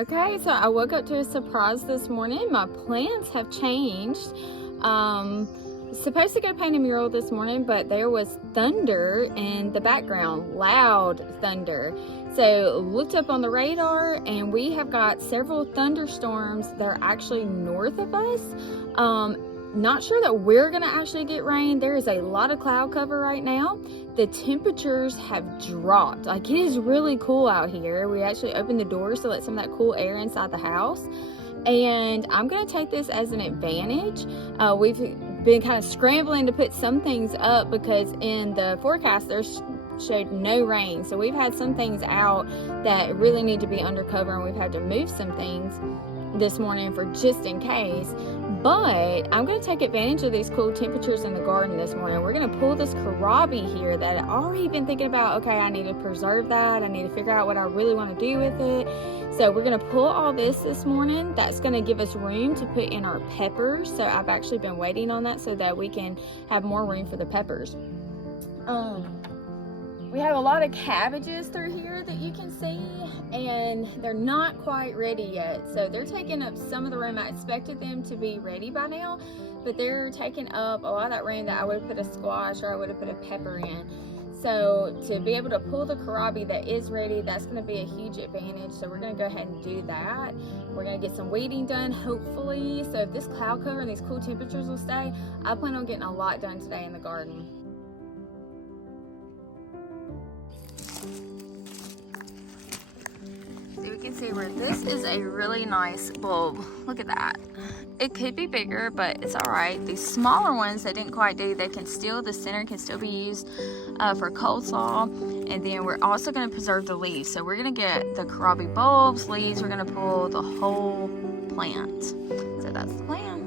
Okay, so I woke up to a surprise this morning. My plans have changed. Supposed to go paint a mural this morning, but there was thunder in the background, loud thunder. So looked up on the radar, and we have got several thunderstorms that are actually north of us. Not sure that we're gonna actually get rain. There is a lot of cloud cover right now. The temperatures have dropped. Like, it is really cool out here. We actually opened the doors to let some of that cool air inside the house. And I'm gonna take this as an advantage. We've been kind of scrambling to put some things up because in the forecast there's showed no rain. So we've had some things out that really need to be undercover, and we've had to move some things this morning for just in case. But I'm going to take advantage of these cool temperatures in the garden this morning. We're going to pull this Kohlrabi here that I've already been thinking about. Okay, I need to preserve that. I need to figure out what I really want to do with it. So we're going to pull all this morning. That's going to give us room to put in our peppers. So I've actually been waiting on that so that we can have more room for the peppers. We have a lot of cabbages through here that you can see, and they're not quite ready yet. So they're taking up some of the room. I expected them to be ready by now, but they're taking up a lot of that room that I would have put a squash or I would have put a pepper in. So to be able to pull the Kohlrabi that is ready, that's going to be a huge advantage. So we're going to go ahead and do that. We're going to get some weeding done, hopefully. So if this cloud cover and these cool temperatures will stay, I plan on getting a lot done today in the garden. So we can see where this is a really nice bulb. Look at that. It could be bigger, but it's all right. These smaller ones that didn't quite do, they can still, the center can still be used for coleslaw. And then we're also going to preserve the leaves. So we're going to get the Kohlrabi bulbs, leaves. We're going to pull the whole plant. So that's the plan.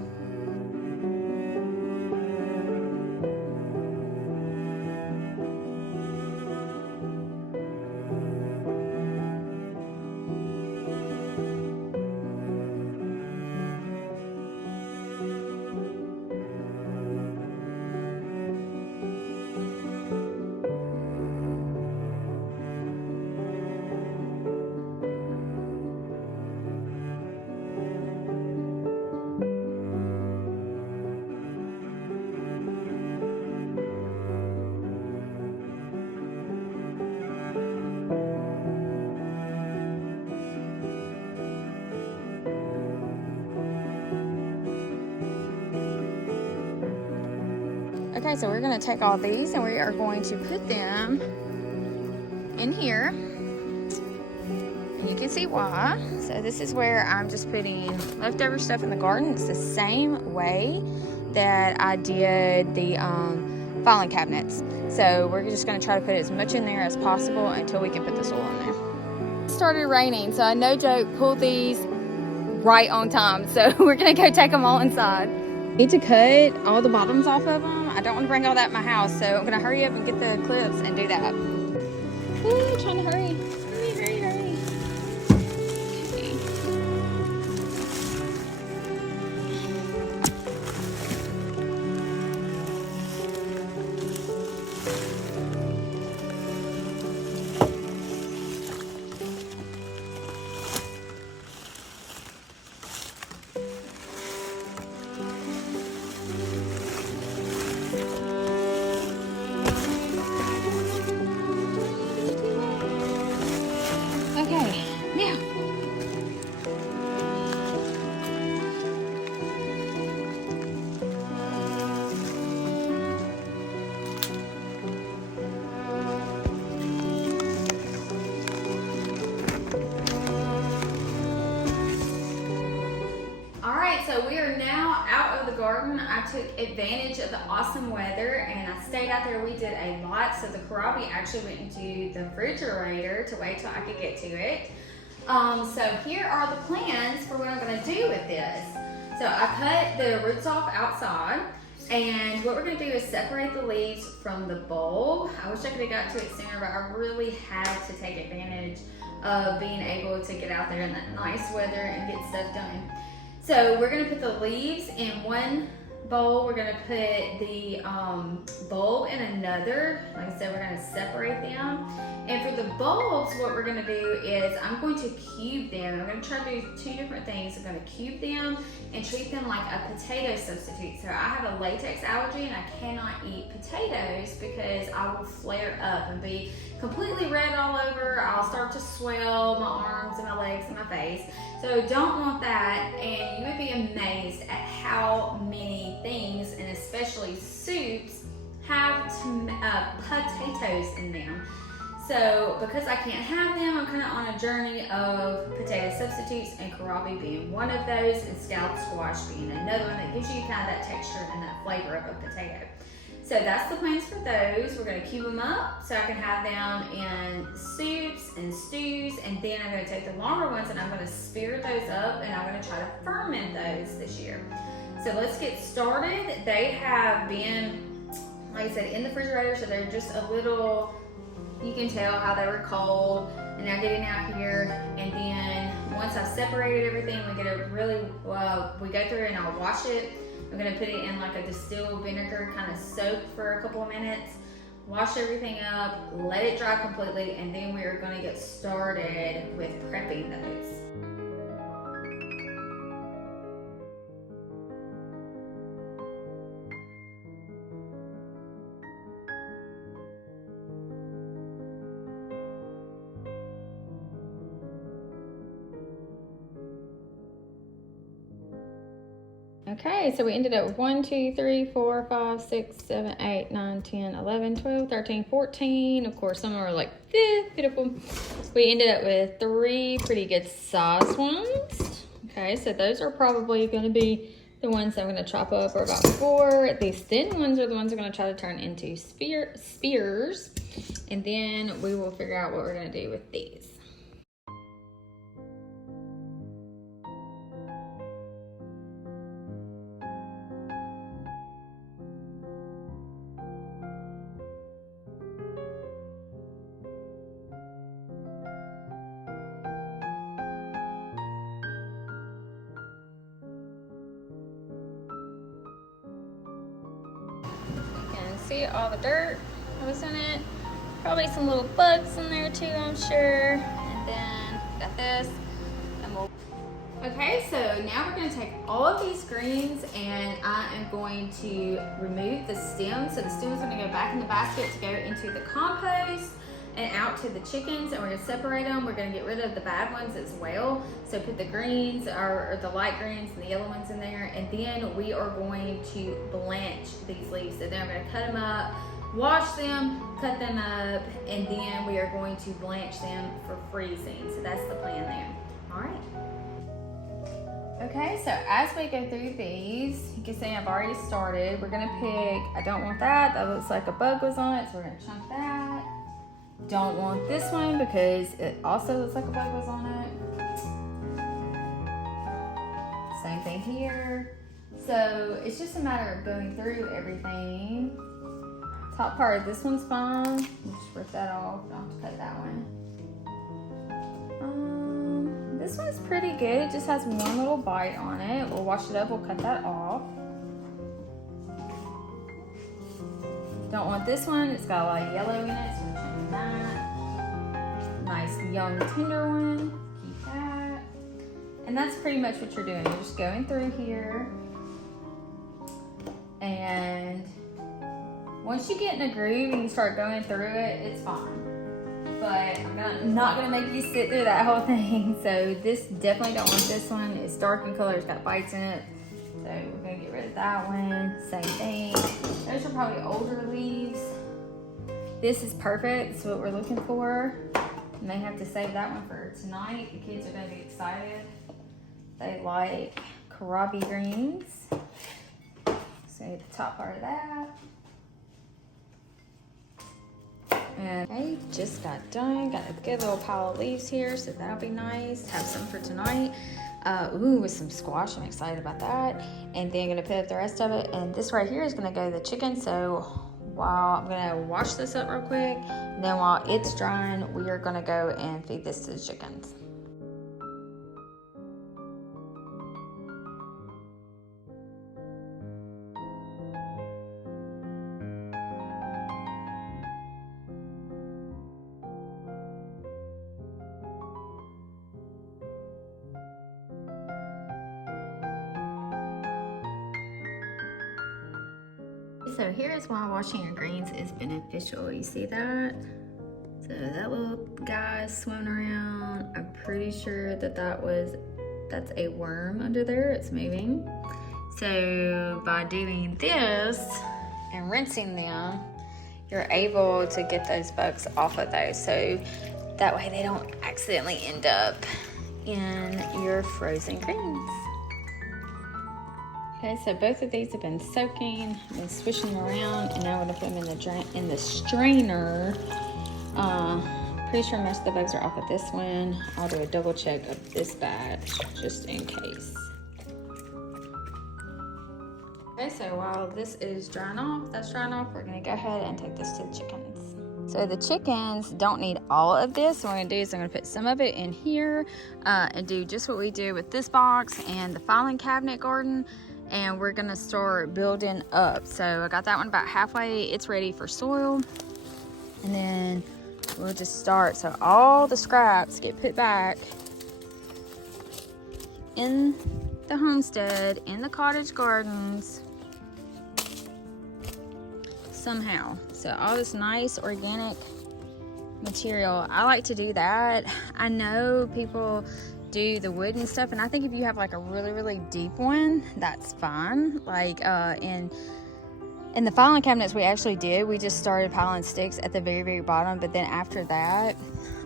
Okay, so we're going to take all these and we are going to put them in here. And you can see why. So this is where I'm just putting leftover stuff in the garden. It's the same way that I did the filing cabinets. So we're just going to try to put as much in there as possible until we can put the soil in there. It started raining, so I no joke pulled these right on time. So we're going to go take them all inside. Need to cut all the bottoms off of them. I don't want to bring all that in my house, so I'm going to hurry up and get the clips and do that. Ooh, trying to hurry. Hurry. Okay. Now. Alright, so we are now out of the garden. I took advantage of the awesome weather and I stayed out there. We did a lot. So the Kohlrabi actually went into the refrigerator to wait till I could get to it. So here are the plans for what I'm going to do with this. So I cut the roots off outside, and what we're going to do is separate the leaves from the bulb. I wish I could have got to it sooner, but I really had to take advantage of being able to get out there in that nice weather and get stuff done. So we're going to put the leaves in one bowl, we're gonna put the bulb in another. Like I said, we're gonna separate them. And for the bulbs, what we're gonna do is I'm going to cube them. I'm gonna try to do two different things. I'm gonna cube them and treat them like a potato substitute. So I have a latex allergy and I cannot eat potatoes because I will flare up and be completely red all over. I'll start to swell my arms and my legs and my face. So don't want that, and you would be amazed at how many things, and especially soups, have potatoes in them. So because I can't have them, I'm kind of on a journey of potato substitutes, and kohlrabi being one of those, and scallop squash being another one that gives you kind of that texture and that flavor of a potato. So that's the plans for those. We're gonna cube them up so I can have them in soups and stews, and then I'm gonna take the longer ones and I'm gonna spear those up, and I'm gonna try to ferment those this year. So let's get started. They have been, like I said, in the refrigerator, so they're just a little, you can tell how they were cold, and now getting out here. And then once I've separated everything, we get a really, we go through and I'll wash it. I'm gonna put it in like a distilled vinegar kind of soak for a couple of minutes, wash everything up, let it dry completely, and then we are gonna get started with prepping those. Okay, so we ended up with 1, 2, 3, 4, 5, 6, 7, 8, 9, 10, 11, 12, 13, 14. Of course, some are like beautiful. We ended up with 3 pretty good sized ones. Okay, so those are probably going to be the ones I'm going to chop up, or about 4. These thin ones are the ones I'm going to try to turn into spears. And then we will figure out what we're going to do with these. See all the dirt that was in it, probably some little bugs in there too, I'm sure. And then got this, and we'll... Okay, so now we're going to take all of these greens and I am going to remove the stems. So the stems are going to go back in the basket to go into the compost and out to the chickens, and we're going to separate them. We're going to get rid of the bad ones as well. So put the greens, or the light greens and the yellow ones in there, and then we are going to blanch these leaves. So then I'm going to cut them up, wash them, cut them up, and then we are going to blanch them for freezing. So that's the plan there. All right. Okay, so as we go through these, you can see I've already started. We're going to pick, I don't want that. That looks like a bug was on it, so we're going to chunk that. Don't want this one because it also looks like a bug was on it. Same thing here. So it's just a matter of going through everything. Top part of this one's fine. Just rip that off. Don't have to cut that one. This one's pretty good. It just has one little bite on it. We'll wash it up. We'll cut that off. Don't want this one. It's got a lot of yellow in it, so we're changing that. Nice young tender one. Keep that. And that's pretty much what you're doing. You're just going through here. And once you get in a groove and you start going through it, it's fine. But I'm not gonna make you sit through that whole thing. So this, definitely don't want this one. It's dark in color, it's got bites in it. So we're gonna get rid of that one. Same thing. Those are probably older leaves. This is perfect. It's what we're looking for. You may have to save that one for tonight. The kids are gonna be excited. They like kohlrabi greens. So the top part of that. And okay, just got done. Got a good little pile of leaves here, so that'll be nice. Have some for tonight. Ooh, with some squash. I'm excited about that. And then I'm gonna put up the rest of it. And this right here is gonna go to the chicken. So while I'm gonna wash this up real quick, and then while it's drying, we are gonna go and feed this to the chickens. So here is why washing your greens is beneficial. You see that? So that little guy swimming around, I'm pretty sure that's a worm under there. It's moving. So by doing this and rinsing them, you're able to get those bugs off of those. So that way they don't accidentally end up in your frozen greens. Okay, so both of these have been soaking, I've been swishing them around, and now I'm gonna put them in the strainer. Pretty sure most of the bugs are off of this one. I'll do a double check of this batch just in case. Okay, so while this is drying off, we're gonna go ahead and take this to the chickens. So the chickens don't need all of this. So what I'm gonna do is I'm gonna put some of it in here and do just what we do with this box and the filing cabinet garden. And we're gonna start building up. So I got that one about halfway. It's ready for soil. And then we'll just start. So all the scraps get put back in the homestead, in the cottage gardens, somehow. So all this nice organic material. I like to do that. I know people do the wood and stuff, and I think if you have like a really deep one, that's fine. Like in the filing cabinets we actually did, we just started piling sticks at the very bottom, but then after that,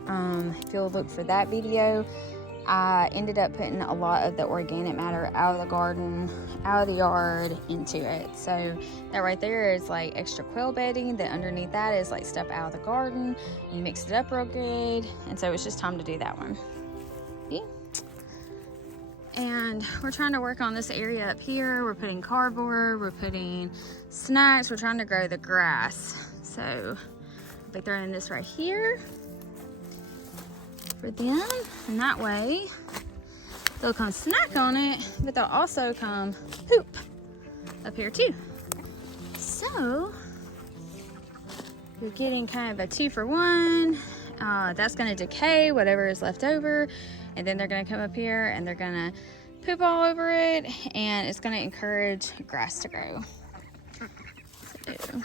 if you'll look for that video, I ended up putting a lot of the organic matter out of the garden, out of the yard, into it. So that right there is like extra quail bedding. Then underneath that is like stuff out of the garden. You mix it up real good, and so it's just time to do that one. Yeah. And we're trying to work on this area up here. We're putting cardboard, we're putting snacks, we're trying to grow the grass. So I'll be throwing this right here for them, and that way they'll come snack on it, but they'll also come poop up here too. So you're getting kind of a 2-for-1. That's gonna decay whatever is left over, and then they're gonna come up here and they're gonna poop all over it, and it's gonna encourage grass to grow. So.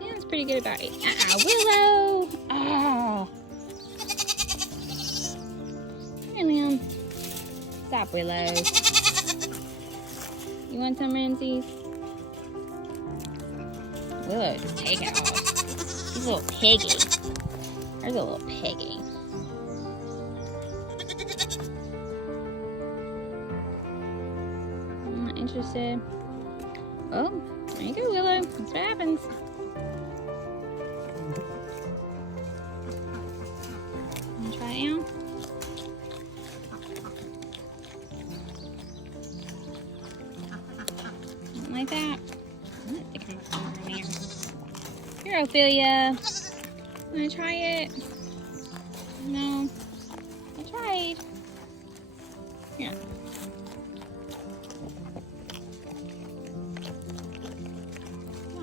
Yeah, that's pretty good about it. Willow! Oh! Hey, Liam. Stop, Willow. You want some, Ramses? Willow, just take it off. She's a little piggy. There's a little piggy. I'm not interested. Oh, there you go, Willow. That's what happens. Wanna try it out? Something like that. Here, Ophelia. Wanna try it? No. I tried. Here.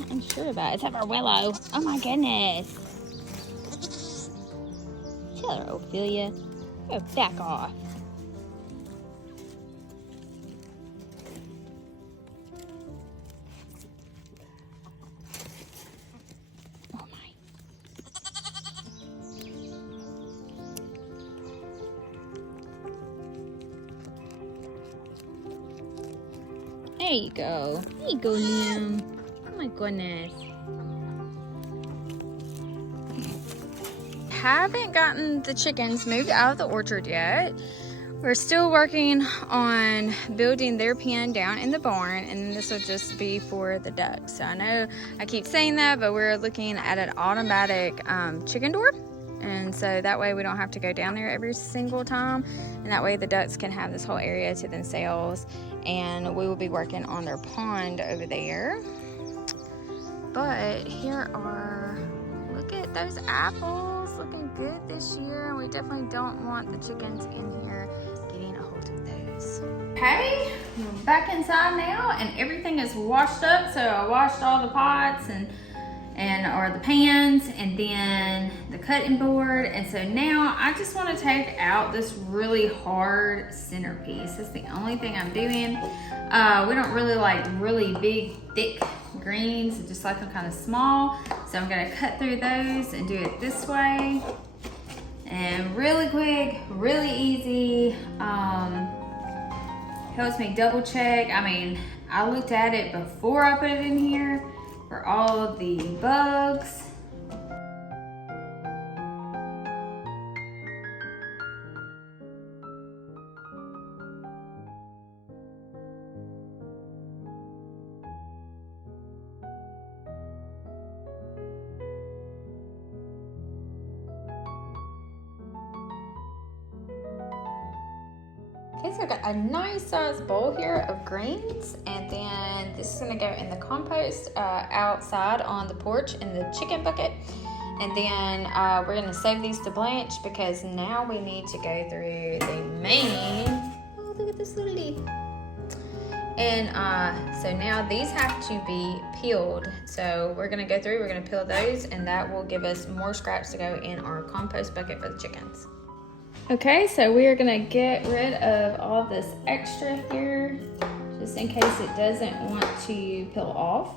I'm sure about it. It's our Willow. Oh my goodness. Tell her, Ophelia. Go back off. Oh my. There you go. There you go, Liam. Oh my goodness. Haven't gotten the chickens moved out of the orchard yet. We're still working on building their pen down in the barn, and then this will just be for the ducks. So I know I keep saying that, but we're looking at an automatic chicken door, and so that way we don't have to go down there every single time, and that way the ducks can have this whole area to themselves. And we will be working on their pond over there. But here are, look at those apples, looking good this year. And we definitely don't want the chickens in here getting a hold of those. Okay, we're back inside now and everything is washed up. So I washed all the pots or the pans, and then the cutting board. And so now I just want to take out this really hard centerpiece. That's the only thing I'm doing. We don't really like really big, thick greens. I just like them kind of small. So I'm gonna cut through those and do it this way. And really quick, really easy. Helps me double check. I mean, I looked at it before I put it in here for all of the bugs. Okay, so I've got a nice sized bowl here of greens, and then this is gonna go in the compost outside on the porch in the chicken bucket. And then we're gonna save these to blanch because now we need to go through the main, oh look at this little leaf. And so now these have to be peeled. So we're gonna go through, we're gonna peel those, and that will give us more scraps to go in our compost bucket for the chickens. Okay, so we are gonna get rid of all this extra here, just in case it doesn't want to peel off.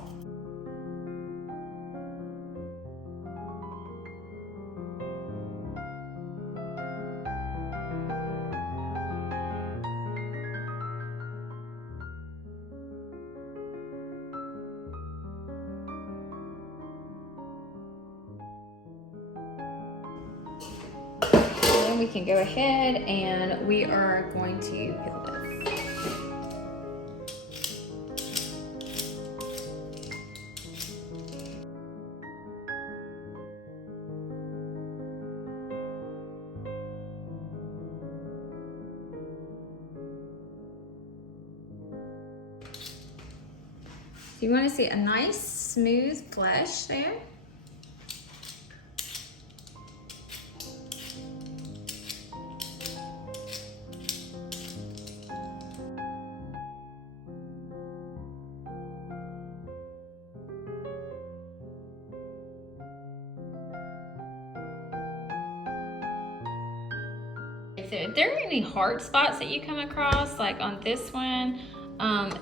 We can go ahead and we are going to peel this. So you want to see a nice smooth flesh there. So if there are any hard spots that you come across, like on this one,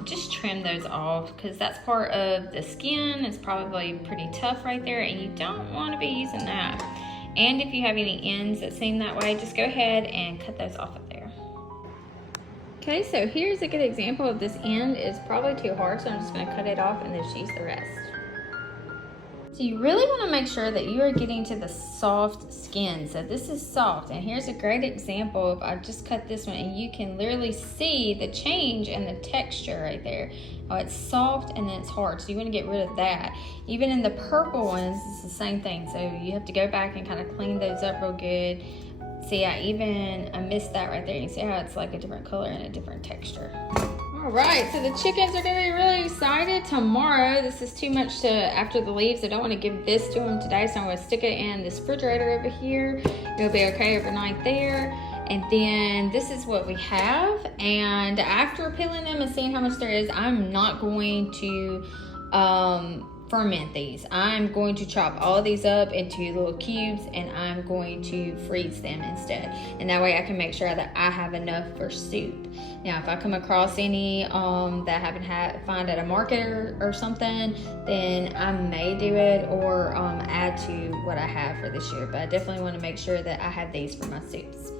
just trim those off because that's part of the skin. It's probably pretty tough right there and you don't want to be using that. And if you have any ends that seem that way, just go ahead and cut those off of there. Okay, so here's a good example of this end is probably too hard, so I'm just going to cut it off and then just use the rest. So you really want to make sure that you are getting to the soft skin. So this is soft, and here's a great example of I just cut this one and you can literally see the change in the texture right there. Oh, it's soft and then it's hard, so you want to get rid of that. Even in the purple ones, it's the same thing. So you have to go back and kind of clean those up real good. See, I missed that right there. You see how it's like a different color and a different texture. All right, so the chickens are gonna be really excited tomorrow. This is too much to after the leaves. I don't want to give this to them today, so I'm gonna stick it in this refrigerator over here. It'll be okay overnight there. And then this is what we have. And after peeling them and seeing how much there is, I'm not going to ferment these. I'm going to chop all of these up into little cubes and I'm going to freeze them instead. And that way I can make sure that I have enough for soup. Now, if I come across any that I haven't find at a market or something, then I may do it or add to what I have for this year. But I definitely want to make sure that I have these for my soups.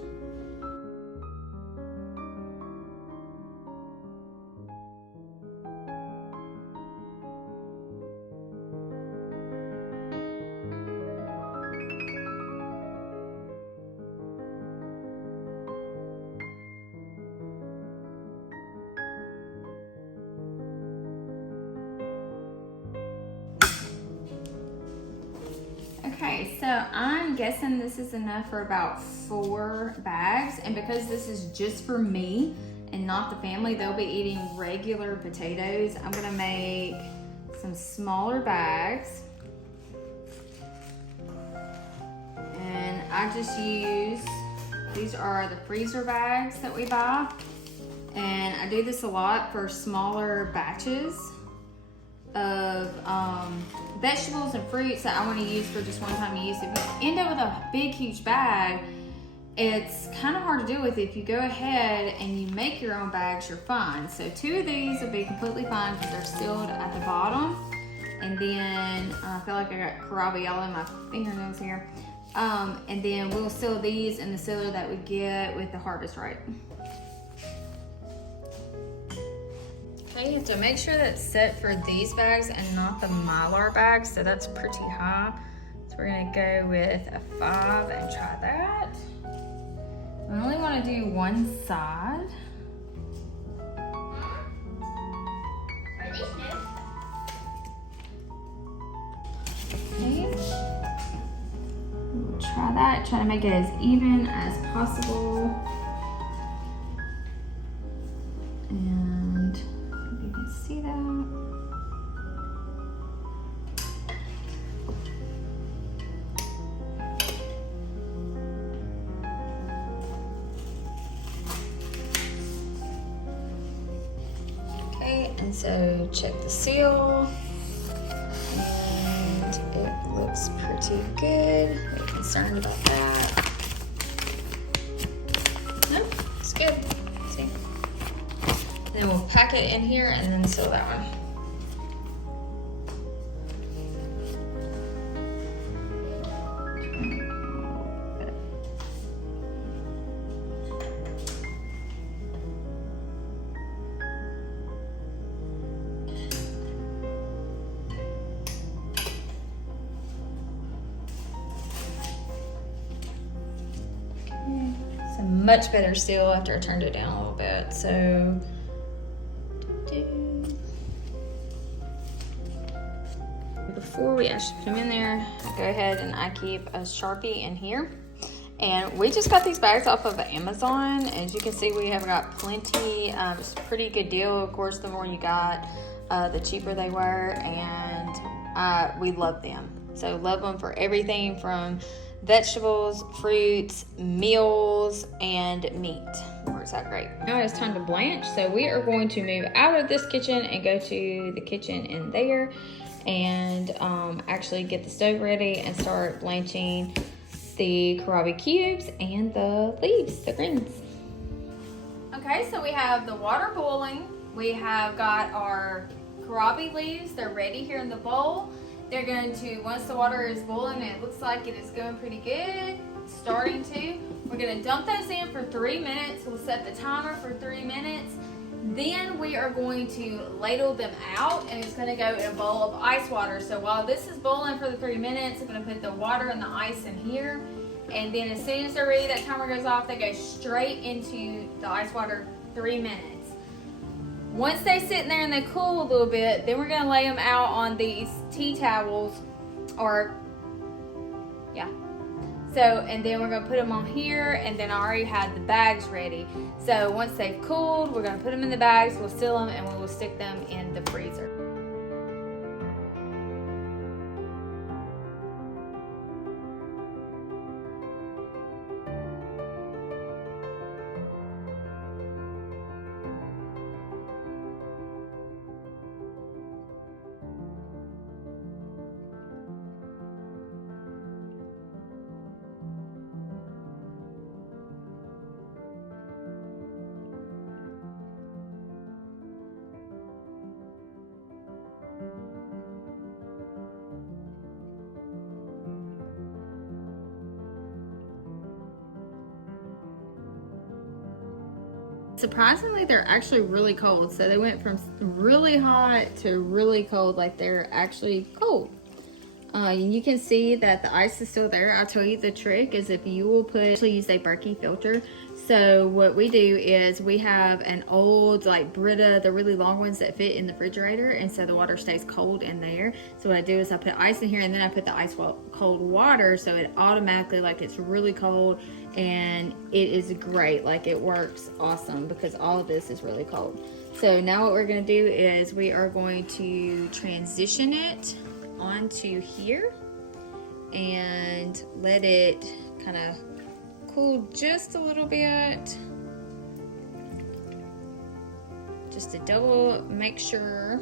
Okay, so I'm guessing this is enough for about 4 bags, and because this is just for me and not the family, they'll be eating regular potatoes. I'm gonna make some smaller bags. And I just use, these are the freezer bags that we buy. And I do this a lot for smaller batches of vegetables and fruits that I want to use for just one-time use. If you end up with a big, huge bag, it's kind of hard to deal with. If you go ahead and you make your own bags, you're fine. So 2 of these will be completely fine because they're sealed at the bottom. And then I feel like I got Kohlrabi all in my fingernails here. And then we'll seal these in the sealer that we get with the Harvest Right. Okay, you have to make sure that's set for these bags and not the Mylar bags, so that's pretty high. So we're gonna go with a 5 and try that. I only want to do one side. Are these new? Okay. We'll try that. Try to make it as even as possible. And if you can see that. And so check the seal, and it looks pretty good. Very concerned about that. Nope, it's good. See? And then we'll pack it in here and then seal that one. It's a much better seal after I turned it down a little bit. So, before we actually put them in there, I go ahead and I keep a Sharpie in here. And we just got these bags off of Amazon. As you can see, we have got plenty. It's a pretty good deal. Of course, the more you got, the cheaper they were, and we love them. So love them for everything from vegetables, fruits, meals, and meat. Works out great. Now it's time to blanch. So we are going to move out of this kitchen and go to the kitchen in there and actually get the stove ready and start blanching the Kohlrabi cubes and the leaves, the greens. Okay, so we have the water boiling. We have got our Kohlrabi leaves. They're ready here in the bowl. They're going to, once the water is boiling, and it looks like it is going pretty good, starting to, we're going to dump those in for 3 minutes. We'll set the timer for 3 minutes. Then we are going to ladle them out, and it's going to go in a bowl of ice water. So while this is boiling for the 3 minutes, I'm going to put the water and the ice in here. And then as soon as they're ready, that timer goes off, they go straight into the ice water 3 minutes. Once they sit in there and they cool a little bit, then we're gonna lay them out on these tea towels, or, yeah. So, and then we're gonna put them on here, and then I already had the bags ready. So once they've cooled, we're gonna put them in the bags, we'll seal them, and we will stick them in the freezer. Surprisingly, they're actually really cold. So they went from really hot to really cold, like they're actually cold. And you can see that the ice is still there. I'll tell you the trick is if you will actually use a Berkey filter. So what we do is we have an old like Brita, the really long ones that fit in the refrigerator, and so the water stays cold in there. So what I do is I put ice in here, and then I put the cold water, so it automatically like it's really cold, and it is great. Like it works awesome because all of this is really cold. So now what we're gonna do is we are going to transition it onto here and let it kind of cool just a little bit, just to double make sure,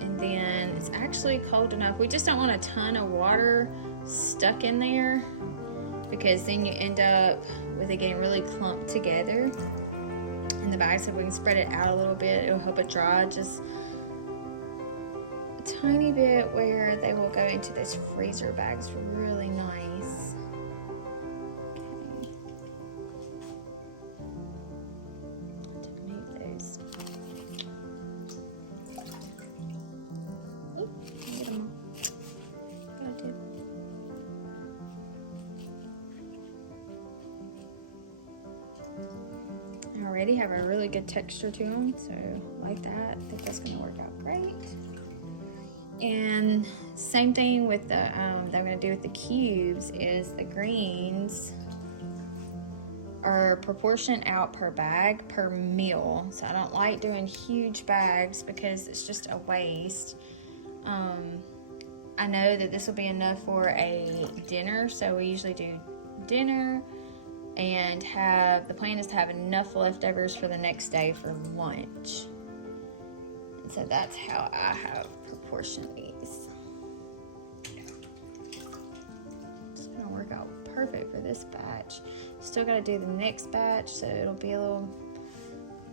and then it's actually cold enough. We just don't want a ton of water stuck in there because then you end up with it getting really clumped together in the bag. So if we can spread it out a little bit, it'll help it dry just a tiny bit where they will go into those freezer bags really nice. Okay. To move those. Oop, get them all. Gotta do. I already have a really good texture to them, so like that. I think that's gonna work out great. And same thing with the that I'm gonna do with the cubes is the greens are proportioned out per bag per meal. So I don't like doing huge bags because it's just a waste. I know that this will be enough for a dinner, so we usually do dinner and the plan is to have enough leftovers for the next day for lunch. And so that's how I have proportioned these. It's gonna work out perfect for this batch. Still gotta do the next batch, so it'll be a little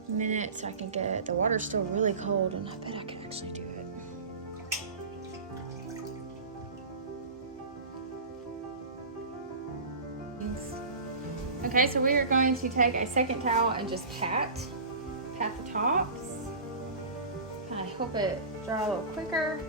minute so I can get the water's still really cold, and I bet I can actually do it. Okay, so we are going to take a second towel and just pat the tops. Kind of help it dry a little quicker.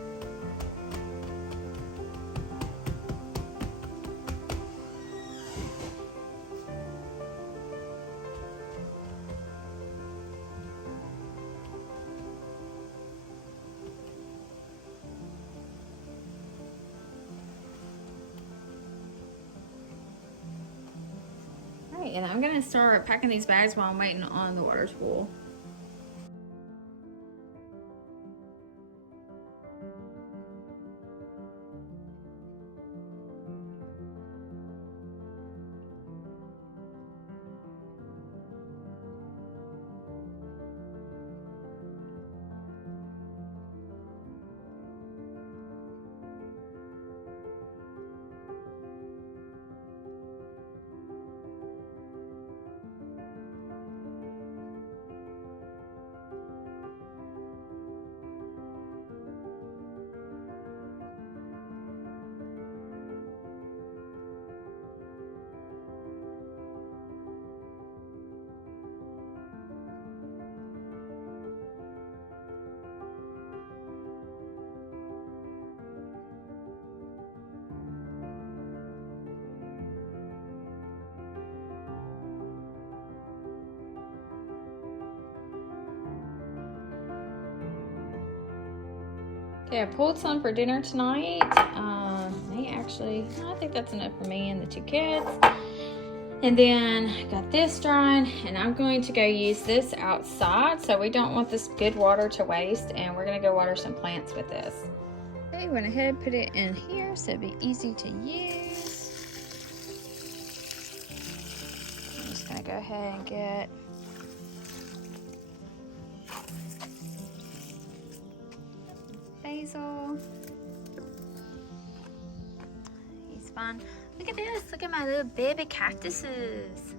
And I'm gonna start packing these bags while I'm waiting on the water to boil. Okay, I pulled some for dinner tonight. I think that's enough for me and the two kids. And then I got this drying, and I'm going to go use this outside. So we don't want this good water to waste, and we're gonna go water some plants with this. Okay, went ahead and put it in here so it'd be easy to use. I'm just gonna go ahead and get basil. He's fun. Look at this. Look at my little baby cactuses.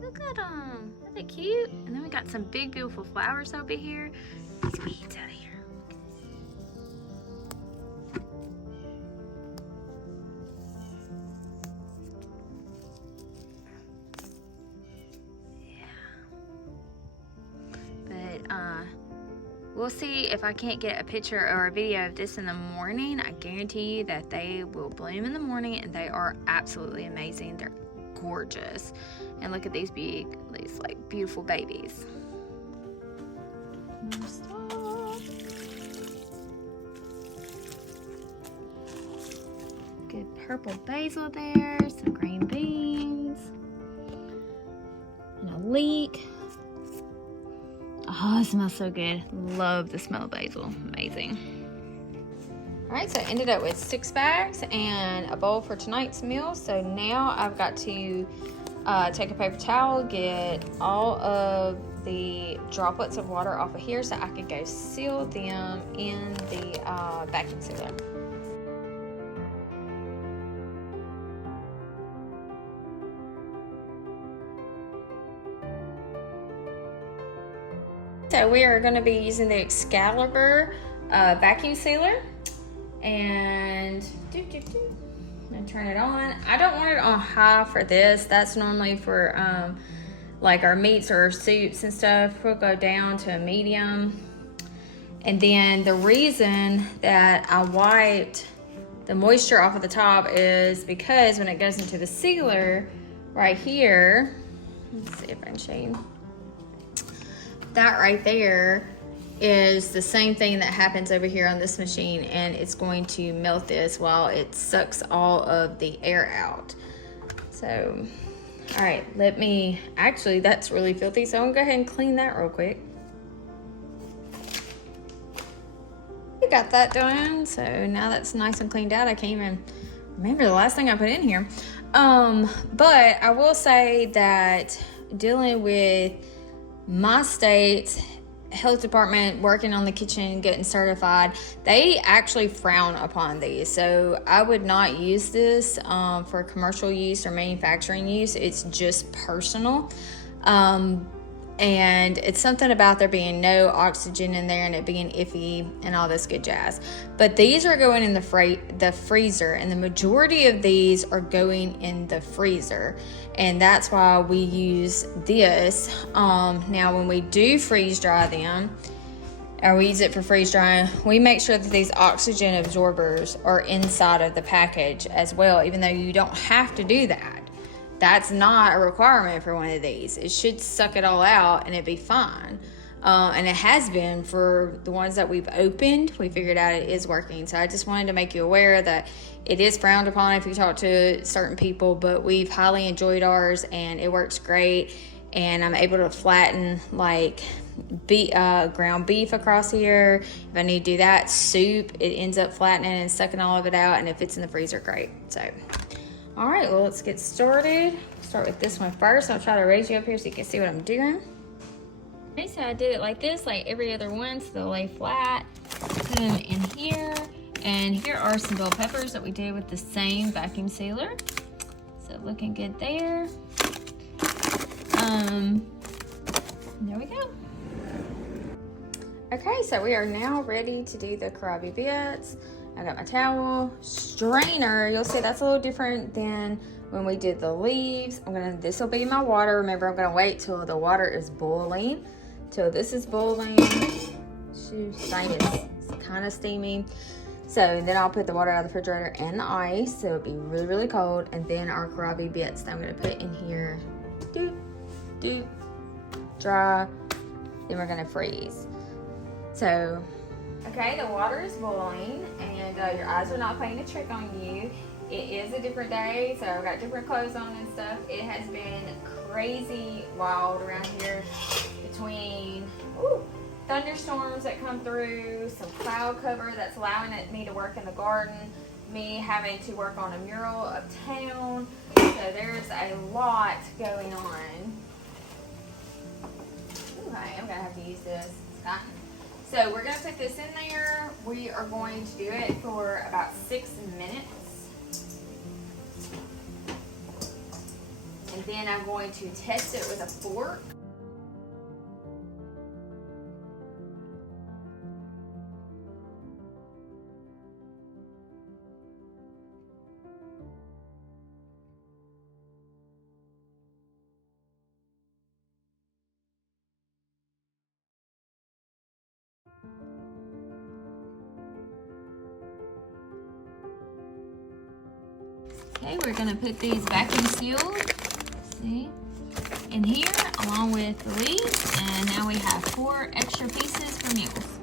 Look at them. Isn't that cute? And then we got some big, beautiful flowers over here. These weeds out here. we'll see if I can't get a picture or a video of this in the morning. I guarantee you that they will bloom in the morning, and they are absolutely amazing. They're gorgeous. And look at these like beautiful babies. Good purple basil there, some green beans, and a leek. Oh, it smells so good. Love the smell of basil. Amazing. All right, so I ended up with 6 bags and a bowl for tonight's meal. So now I've got to take a paper towel, get all of the droplets of water off of here so I can go seal them in the vacuum sealer. So we are going to be using the Excalibur vacuum sealer, and I'm going to turn it on. I don't want it on high for this. That's normally for like our meats or our soups and stuff. We'll go down to a medium. And then the reason that I wiped the moisture off of the top is because when it goes into the sealer right here, let's see if I can show you. That right there is the same thing that happens over here on this machine, and it's going to melt this while it sucks all of the air out. So, all right, actually that's really filthy, so I'm gonna go ahead and clean that real quick. We got that done, so now that's nice and cleaned out. I can't even remember the last thing I put in here. But I will say that dealing with my state's health department, working on the kitchen, getting certified, they actually frown upon these. So I would not use this for commercial use or manufacturing use. It's just personal. And it's something about there being no oxygen in there and it being iffy and all this good jazz. But these are going in the freezer, and the majority of these are going in the freezer. And that's why we use this. Now when we do freeze dry them, or we use it for freeze drying, we make sure that these oxygen absorbers are inside of the package as well, even though you don't have to do that. That's not a requirement for one of these. It should suck it all out and it'd be fine. And it has been for the ones that we've opened. We figured out it is working. So I just wanted to make you aware that it is frowned upon if you talk to certain people, but we've highly enjoyed ours and it works great. And I'm able to flatten like ground beef across here. If I need to do that, soup, it ends up flattening and sucking all of it out, and if it's in the freezer, great. So all right, well, let's get started. Start with this one first. I'll try to raise you up here so you can see what I'm doing. Okay, so I did it like this, like every other one, so they'll lay flat. Put them in here. And here are some bell peppers that we did with the same vacuum sealer. So looking good there. There we go. Okay, so we are now ready to do the Kohlrabi bits. I got my towel, strainer. You'll see that's a little different than when we did the leaves. This will be my water. Remember, I'm gonna wait till the water is boiling. Till this is boiling. It's kind of steamy. So then I'll put the water out of the refrigerator and the ice. So it'll be really, really cold. And then our Kohlrabi bits that I'm gonna put in here. Dry. Then we're gonna freeze. So, okay, the water is boiling and your eyes are not playing a trick on you. It is a different day, so I've got different clothes on and stuff. It has been crazy wild around here between thunderstorms that come through, some cloud cover that's allowing me to work in the garden, me having to work on a mural uptown. So there's a lot going on. Okay, I'm gonna have to use this. It's gotten. So we're gonna put this in there. We are going to do it for about 6 minutes. And then I'm going to test it with a fork. Okay, we're gonna put these vacuum sealed, see, in here along with the leaves, and now we have 4 extra pieces for meals.